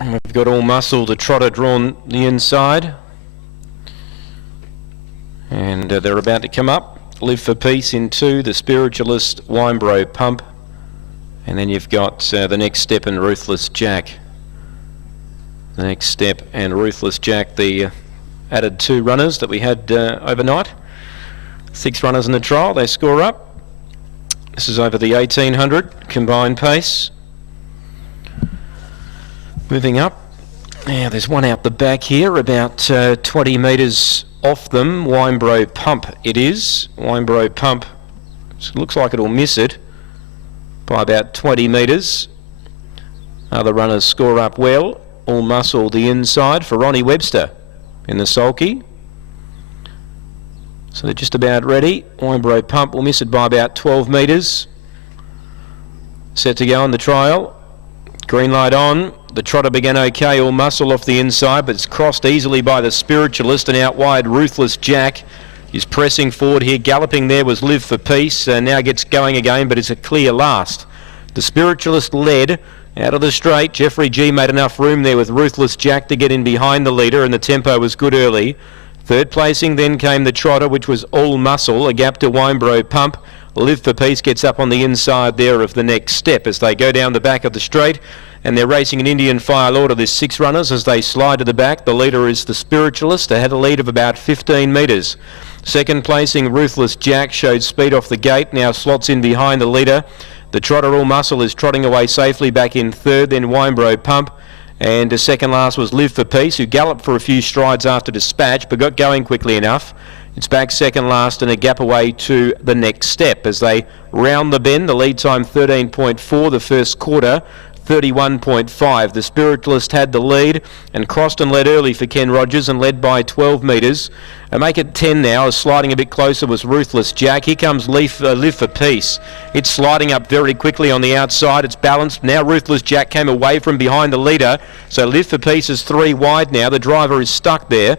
We've got All Muscle, the trotter, drawn the inside. And they're about to come up. Live for Peace in 2, the Spiritualist, Wynebro Pump. And then you've got the Next Step and Ruthless Jack. The Next Step and Ruthless Jack, the added 2 runners that we had overnight. 6 runners in the trial, they score up. This is over the 1800 combined pace. Moving up. Now there's one out the back here, about 20 metres off them. Wynebro Pump it is. Wynebro Pump, so it looks like it'll miss it by about 20 metres. Other runners score up well. All Muscle the inside for Ronnie Webster in the sulky. So they're just about ready. Wynebro Pump will miss it by about 12 metres. Set to go on the trial. Green light on. The trotter began okay. All Muscle off the inside, but it's crossed easily by the Spiritualist, and out wide Ruthless Jack is pressing forward here. Galloping there was Live for Peace. Now gets going again, but it's a clear last. The Spiritualist led out of the straight. Jeffrey G made enough room there with Ruthless Jack to get in behind the leader, and the tempo was good early. Third placing then came the trotter, which was All Muscle, a gap to Wynebro Pump. Live for Peace gets up on the inside there of the Next Step as they go down the back of the straight, and they're racing an Indian File order. There's 6 runners as they slide to the back. The leader is the Spiritualist. They had a lead of about 15 metres. Second placing Ruthless Jack showed speed off the gate, now slots in behind the leader. The trotter All Muscle is trotting away safely back in third, then Wynebro Pump. And the second last was Live for Peace, who galloped for a few strides after dispatch, but got going quickly enough. It's back second last and a gap away to the Next Step as they round the bend. The lead time 13.4, the first quarter 31.5. The Spiritualist had the lead and crossed and led early for Ken Rogers and led by 12 metres. And make it 10 now, as sliding a bit closer was Ruthless Jack. Here comes Live for Peace. It's sliding up very quickly on the outside. It's balanced. Now Ruthless Jack came away from behind the leader. So Live for Peace is 3 wide now. The driver is stuck there.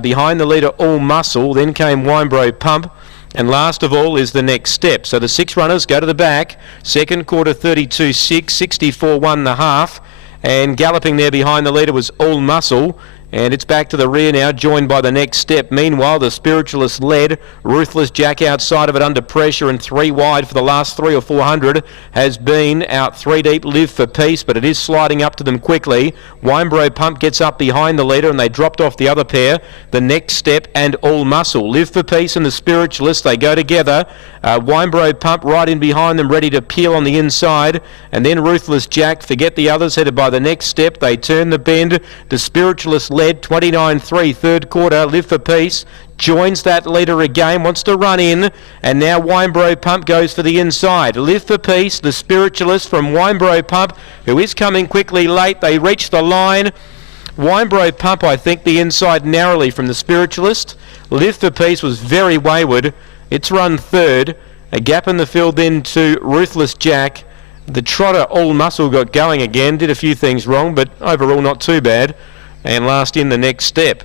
Behind the leader, All Muscle. Then came Wynebro Pump. And last of all is the Next Step. So the 6 runners go to the back. Second quarter 32.6, 64.1.5. And galloping there behind the leader was All Muscle. And it's back to the rear now, joined by the Next Step. Meanwhile, the Spiritualist led. Ruthless Jack outside of it under pressure, and 3 wide for the last 300 or 400 has been out 3 deep. Live for Peace, but it is sliding up to them quickly. Wynebro Pump gets up behind the leader, and they dropped off the other pair, the Next Step and All Muscle. Live for Peace and the Spiritualist, they go together. Wynebro Pump right in behind them, ready to peel on the inside, and then Ruthless Jack, forget the others, headed by the Next Step. They turn the bend. The Spiritualist led 29.3, third quarter. Live for Peace joins that leader again, wants to run in, and now Wynebro Pump goes for the inside. Live for Peace, the Spiritualist from Wynebro Pump, who is coming quickly late. They reach the line. Wynebro Pump, I think, the inside narrowly from the Spiritualist. Live for Peace was very wayward. It's run third. A gap in the field then to Ruthless Jack. The trotter All Muscle got going again, did a few things wrong, but overall not too bad. And last in the Next Step.